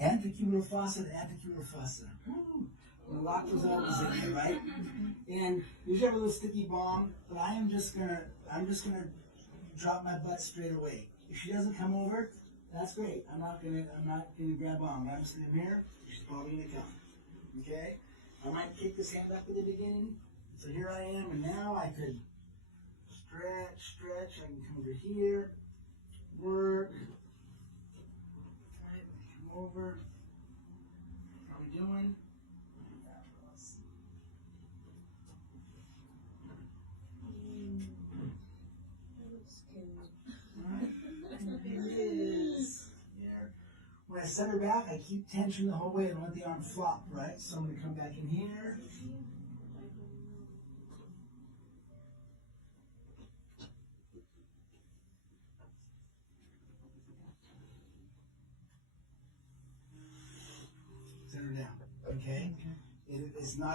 Antecubital fossa to antecubital fossa. And lock those elbows in there, right? And usually have a little sticky bomb, but I'm just gonna drop my butt straight away. If she doesn't come over, that's great. I'm not gonna grab bomb. I'm just gonna come here. She's probably gonna come. Okay? I might kick this hand up at the beginning. So here I am, and now I could stretch. I can come over here, work. Right, come over. How are we doing? Here it is. Here. When I set her back, I keep tension the whole way. I don't let the arm flop, right? So I'm going to come back in here. Set her down. Okay? It's not